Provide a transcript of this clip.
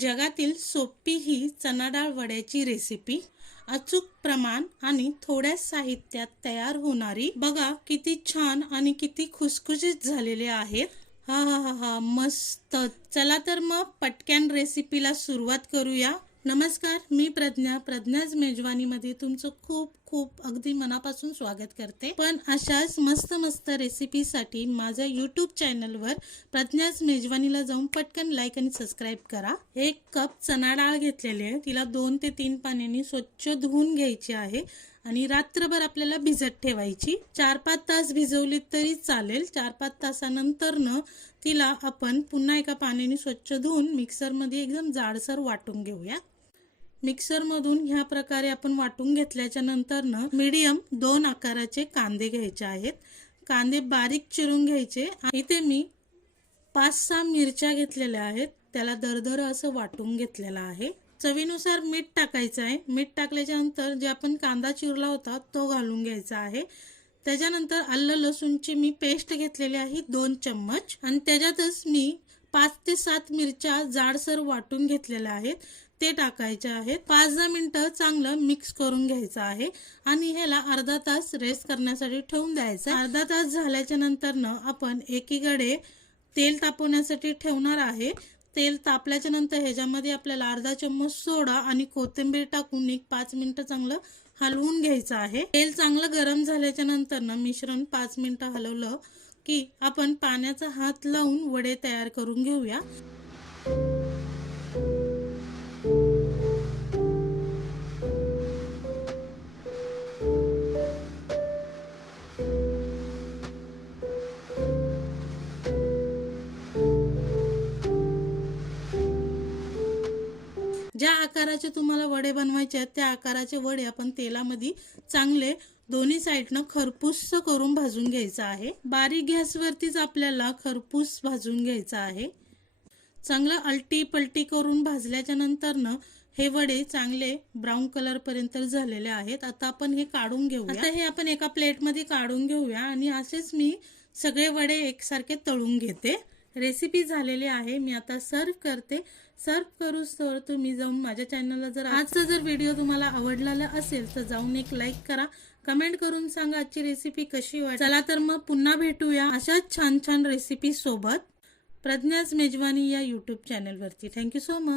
जगातील सोपी ही चणाडाळ वड्याची रेसिपी अचूक प्रमाण आणि थोड्या साहित्यात तयार होणारी. बघा किती छान आणि किती खुसखुशीत झालेले आहेत. हा हा हा हा मस्त. चला तर मग पटक्यान रेसिपीला सुरुवात करूया. नमस्कार मी प्रज्ञा. प्रज्ञाज मेजवानीमध्ये तुमचं खूप खूप अगदी मनापासून स्वागत करते. पण अशाच मस्त मस्त रेसिपीसाठी माझ्या यूट्यूब चॅनलवर प्रज्ञाज मेजवानीला जाऊन पटकन लाईक आणि सबस्क्राईब करा. एक कप चना डाळ घेतलेली आहे. तिला दोन ते तीन पाण्याने स्वच्छ धुवून घ्यायची आहे आणि रात्रभर आपल्याला भिजत ठेवायची. चार पाच तास भिजवली तरी चालेल. चार पाच तासानंतरनं तिला आपण पुन्हा एका पाण्याने स्वच्छ धुवून मिक्सरमध्ये एकदम जाडसर वाटून घेऊया. मिक्सरमधून ह्या प्रकारे आपण वाटून घेतल्याच्या नंतरनं मीडियम दोन आकाराचे कांदे घ्यायचे आहेत. कांदे बारीक चिरून घ्यायचे. इथे मी पाच सहा मिरच्या घेतलेल्या आहेत. त्याला दरदर असं वाटून घेतलेलं आहे. चवीनुसार मीठ टाकायचं आहे. मीठ टाकल्याच्या नंतर जे आपण कांदा चिरला होता तो घालून घ्यायचा आहे. त्याच्यानंतर आलं लसूणची मी पेस्ट घेतलेली आहे दोन चम्मच. आणि त्याच्यातच मी पाच ते सात मिरच्या जाडसर वाटून घेतलेल्या आहेत. ते टाकायचे आहेत. पाच दहा मिनिटं चांगलं मिक्स करून घ्यायचं आहे. आणि ह्याला अर्धा तास रेस्ट करण्यासाठी ठेवून द्यायचं अर्धा तास झाल्याच्या नंतरनं आपण एकीकडे तेल तापवण्यासाठी ठेवणार आहे. तेल तापल्याच्या नंतर ह्याच्यामध्ये आपल्याला अर्धा चम्मच सोडा आणि कोथिंबीर टाकून एक पाच मिनिटं चांगलं हलवून घ्यायचं आहे. तेल चांगलं गरम झाल्याच्यानंतर ना मिश्रण पाच मिनिटं हलवलं की आपण पाण्याचा हात लावून वडे तयार करून घेऊया. ज्या आकाराचे तुम्हाला वडे बनवायचे आहेत त्या आकाराचे वडे आपण तेलामध्ये चांगले दोन्ही साईडनं खरपूस करून भाजून घ्यायचं आहे. बारीक गॅसवरतीच आपल्याला खरपूस भाजून घ्यायचं आहे. चांगलं अलटी पलटी करून भाजल्याच्या नंतरनं हे वडे चांगले ब्राऊन कलर पर्यंत झालेले आहेत. आता आपण हे काढून घेऊया. आता हे आपण एका प्लेटमध्ये काढून घेऊया आणि असेच मी सगळे वडे एकसारखे तळून घेते. रेसिपी झालेली आहे. मी आता सर्व करते. सर्व करू तर तुम्ही जाऊन माझ्या चॅनलला जर आजचा जर व्हिडिओ तुम्हाला आवडलेला असेल तर जाऊन एक लाईक करा. कमेंट करून सांगा आजची रेसिपी कशी वाट चला तर मग पुन्हा भेटूया अशाच छान छान रेसिपी सोबत. प्रज्ञाच मेजवानी या यूट्यूब चॅनलवरती थँक्यू सो मच